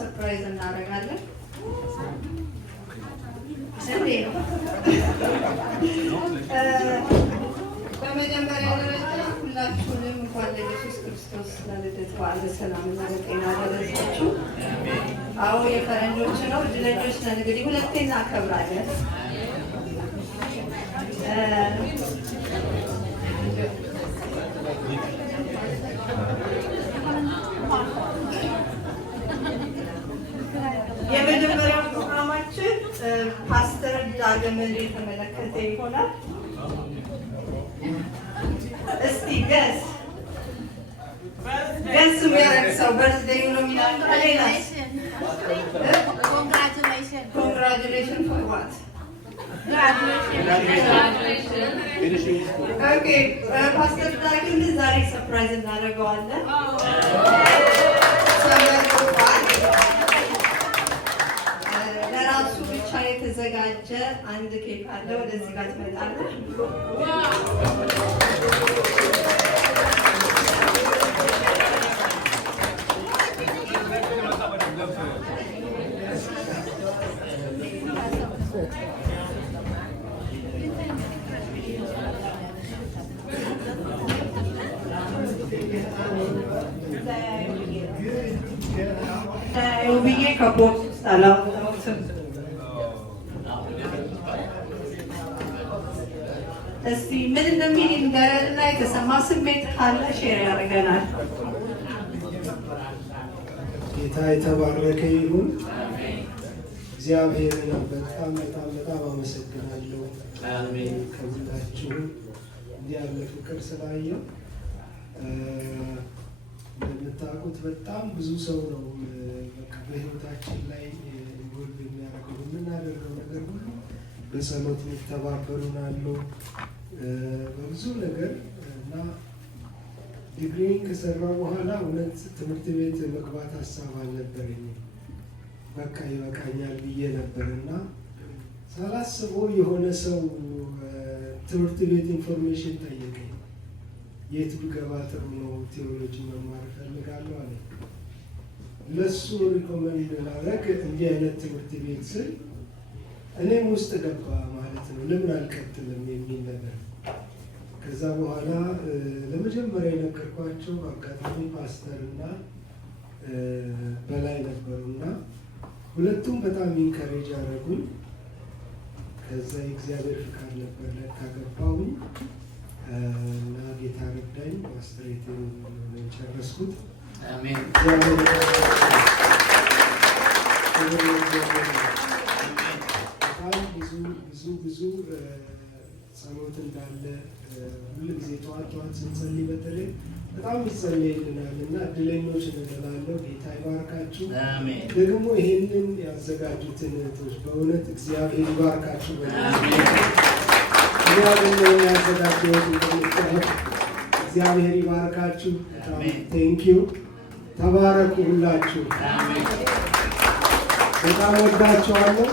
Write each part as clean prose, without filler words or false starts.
ሰርፕራይዝ እናደርጋለን። እንዴ በመጀመሪያ ደረጃ ሁላችሁንም እንኳን ለኢየሱስ ክርስቶስ ለልደት በዓል በሰላምና በጤና ደረሳችሁ። አዎ የፈረንጆች ነው፣ እድለኞች ነን። እንግዲህ ሁለቴ እናከብራለን። የመጀመሪያው ፕሮግራማችን ፓስተር ዳግምን የተመለከተ ይሆናል። እስቲ ገስ የሚያደርግ ሰው በርዝዴይ ነው የሚላል። ኮንግራጁሌሽን ፎር ዋት? ኦኬ ፓስተር ዳግምን ዛሬ ሰርፕራይዝ እናደርገዋለን። ለራሱ ብቻ የተዘጋጀ አንድ ኬክ አለ። ወደዚህ ጋር ትመጣለህ። ብዬ ከቦክስ ውስጥ አላወጣሁትም። እስቲ ምን እንደሚል ይንገረንና የተሰማ ስሜት ካለ ሼር ያደርገናል። ጌታ የተባረከ ይሁን። እግዚአብሔርን በጣም በጣም በጣም አመሰግናለሁ። ከሁላችሁ እንዲህ ያለ ፍቅር ስላየው። እንደምታውቁት በጣም ብዙ ሰው ነው በህይወታችን ላይ ኢንቮልቭ የሚያደርገው። የምናደርገው ነገር ሁሉ በጸሎት የሚተባበሩን አሉ በብዙ ነገር እና ዲግሪን ከሰራው በኋላ እውነት ትምህርት ቤት መግባት ሀሳብ አልነበረኝም። በቃ ይበቃኛል ብዬ ነበር እና ሳላስበው የሆነ ሰው ትምህርት ቤት ኢንፎርሜሽን ጠየቀኝ። የት ብገባ ጥሩ ነው? ቴዎሎጂ መማር እፈልጋለሁ አለ። ለሱ ሪኮመንድ ላደርግ እንዲህ አይነት ትምህርት ቤት ስል እኔም ውስጥ ገባ ማለት ነው። ለምን አልቀጥልም የሚል ነገር። ከዛ በኋላ ለመጀመሪያ የነገርኳቸው አጋጣሚ ፓስተር እና በላይ ነበሩና ሁለቱም በጣም ኢንካሬጅ አደረጉኝ። ከዛ የእግዚአብሔር ፍቃድ ነበር ካገባሁኝ እና ጌታ ረዳኝ። ማስተሬቴን ጨረስኩት። አሜን። በጣም ብዙ ጸሎት እንዳለ ሁሉ ጊዜ ጠዋት ስንጸልይ በተለይ በጣም ይጸልይልናል እና እድለኞች እንላለው። ጌታ ይባርካችሁ። ደግሞ ይሄንን ያዘጋጁትን እህቶች በእውነት እግዚአብሔር ይባርካችሁ። እግዚአብሔር ይባርካችሁ። ቴንኪዩ። ተባረኩ ሁላችሁ። በጣም ወዳችኋለሁ።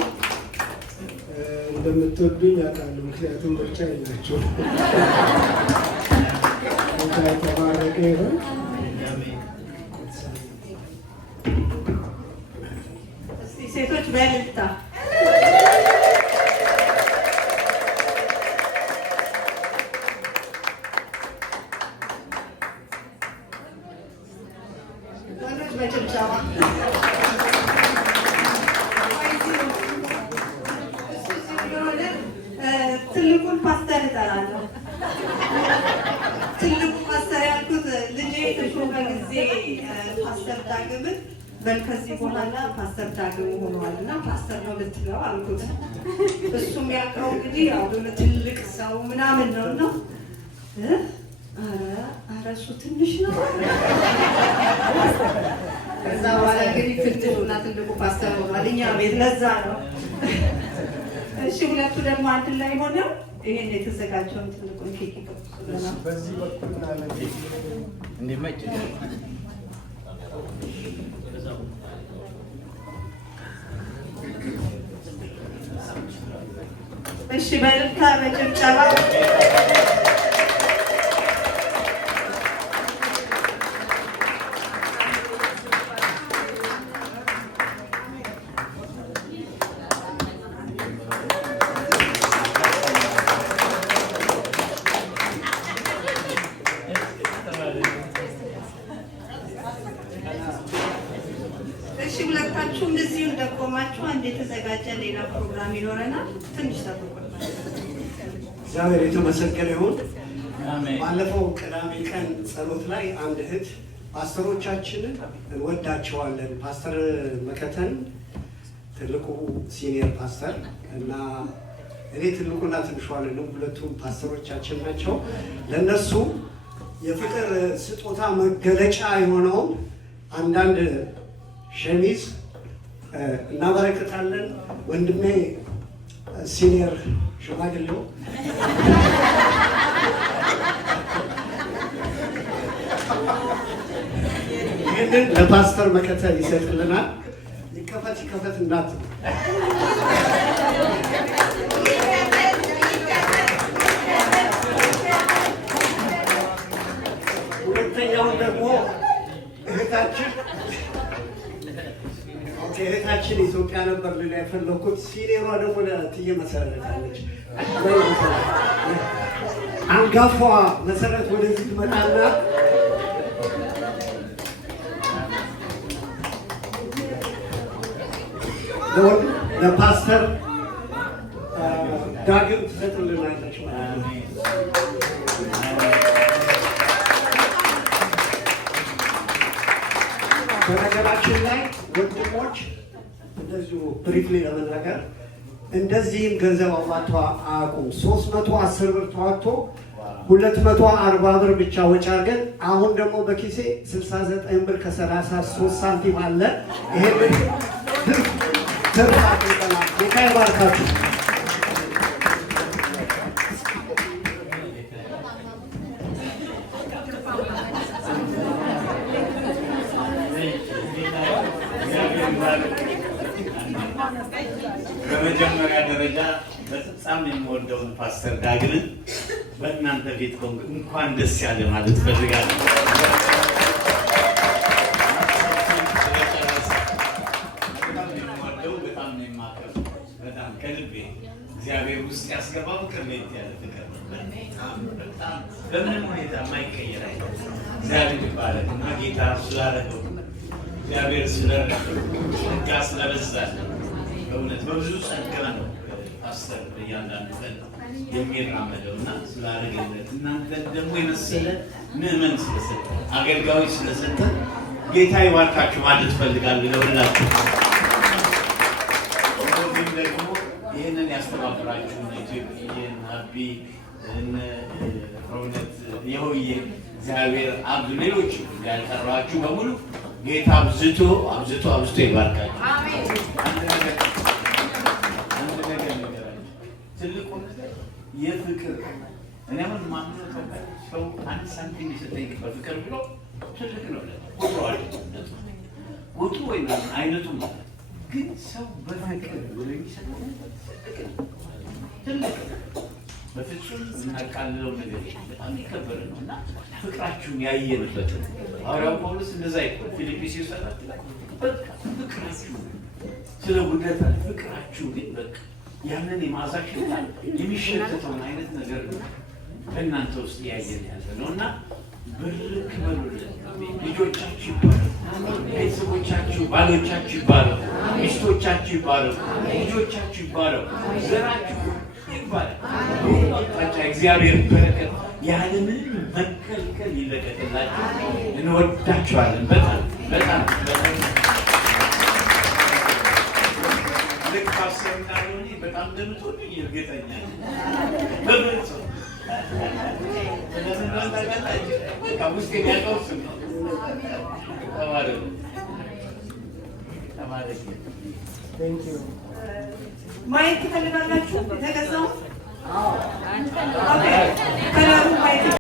እንደምትወዱኝ አውቃለሁ፣ ምክንያቱም ምርጫ የላችሁም። ጌታ የተባረከ ይሁን። ሴቶች በእልልታ በጭብጨባ ትልቁን ፓስተር እጠራለሁ። ትልቁ ፓስተር ያልኩት ልጄ የተሾመ ጊዜ ፓስተር ዳግምን በል ከዚህ በኋላ ፓስተር ዳግም ሆኗል እና ፓስተር ነው ልትለው አልኩት። እሱም ያውቀው እንግዲህ ያው ትልቅ ሰው ምናምን ነው እና ኧረ እሱ ትንሽ ነው። ከዛ በኋላ እንግዲህ ትልቁና ትልቁ ፓስተር ሆኗል እኛ ቤት። ለዛ ነው። እሺ ሁለቱ ደግሞ አንድ ላይ ሆነው ይሄን የተዘጋጀውን ትልቁን ኬክ ይቀርጹልናል። በዚህ በኩል እንዲመጭ እሺ በልካ በጭብጨባ እሺ ሁለታችሁም እዚሁ እንደቆማችሁ አንድ የተዘጋጀ ሌላ ፕሮግራም ይኖረናል። ትንሽ ተቆጥቷል። እግዚአብሔር የተመሰገነ ይሁን። ባለፈው ቅዳሜ ቀን ጸሎት ላይ አንድ እህት ፓስተሮቻችንን እንወዳቸዋለን፣ ፓስተር መከተን ትልቁ ሲኒየር ፓስተር እና እኔ ትልቁና ትንሹ አይደለም፣ ሁለቱም ፓስተሮቻችን ናቸው። ለነሱ የፍቅር ስጦታ መገለጫ የሆነውን አንዳንድ ሸሚዝ እናበረክታለን። ወንድሜ ሲኒየር ሽማግሌው ይህንን ለፓስተር መከተል ይሰጥልናል። ይከፈት ይከፈት እንዳት ሁለተኛውን ደግሞ እህታችን ኢትዮጵያ ነበር ሌላ የፈለኩት። ሲኔሯ ደግሞ ለእትዬ መሰረት አለች። አንጋፏ መሰረት ወደዚህ ትመጣና ለፓስተር ዳግም ትሰጥልናለች ማለት ነው። በነገራችን ላይ ወንድሞች እንደዚሁ ብሪፍሊ ለመናገር እንደዚህም ገንዘብ አዋጥቶ አያውቁም። 310 ብር ተዋጥቶ 240 ብር ብቻ ወጪ አድርገን አሁን ደግሞ በኪሴ 69 ብር ከ33 ሳንቲም አለ። ይሄንን ትርፍ አድርገናል። ጌታ ይባርካችሁ። በመጀመሪያ ደረጃ በጣም የምወደውን ፓስተር ዳግምን በእናንተ ቤት እንኳን ደስ ያለ ማለት ፈልጋለሁ። በጣም የምወደው በጣም የማከብረው በጣም ከልቤ እግዚአብሔር ውስጥ ያስገባው ቅርቤት ያለ ፍቅር በጣም በምንም ሁኔታ የማይቀየር አይነት እግዚአብሔር ይባላል እና ጌታ ስላደረገው እግዚአብሔር ስለረዳው ጸጋ ስለበዛለት በእውነት በብዙ ጸጋ ነው ፓስተር በእያንዳንዱ ቀን የሚራመደው እና ስላደረገለት እናንተን ደግሞ የመሰለ ምዕመን ስለሰጠ አገልጋዮች ስለሰጠ ጌታ ይባርካችሁ ማለት እፈልጋለሁ። ለሁላችሁ እነዚህም ደግሞ ይህንን ያስተባብራችሁ ኢትዮጵያን አቢ በእውነት የሆዬ እግዚአብሔር አብ ሌሎች ያልጠራችሁ በሙሉ ጌታ አብዝቶ አብዝቶ አብዝቶ ይባርካችሁ። አንድ ነገር ትልቁ ነገር የፍቅር እኔ አሁን ማንነት ሰው አንድ ሳንቲም የሰጠኝ በፍቅር ብሎ ትልቅ ነው ቁጥሩ ወይ አይነቱ ማለት ግን ሰው በፍቅር ብሎ የሚሰጠው ትልቅ በፍጹም እናቃልለው ነገር በጣም ይከበር ነው እና ፍቅራችሁን ያየንበት ሐዋርያው ጳውሎስ እንደዛ ይቆል ፊልጵስዩስ 4 ላይ በቃ ፍቅራችሁ ስለ ጉዳት ፍቅራችሁ ግን በቃ ያንን የማዛሽ የሚሸተተውን አይነት ነገር በእናንተ ውስጥ ያየን ያለ ነው እና ብርክ በሉልን። ልጆቻችሁ ይባሉ፣ ቤተሰቦቻችሁ፣ ባሎቻችሁ ይባሉ፣ ሚስቶቻችሁ ይባሉ፣ ልጆቻችሁ ይባሉ፣ ዘራችሁ ይባላል። አቅጣጫ እግዚአብሔር በረከት ያለምንም መከልከል ይለቀቅላችሁ። እንወዳችኋለን በጣም በጣም በጣም ልክ ፓስተር እንዳልሆነ በጣም እንደምትወዱኝ እርግጠኛ ነኝ። በብርቱ ውስጥ የሚያውቀው እሱ ነው። ተባረኩ ተባረኩ። ማየት ትፈልጋላችሁ? የተገዛው ከለሩ ማየት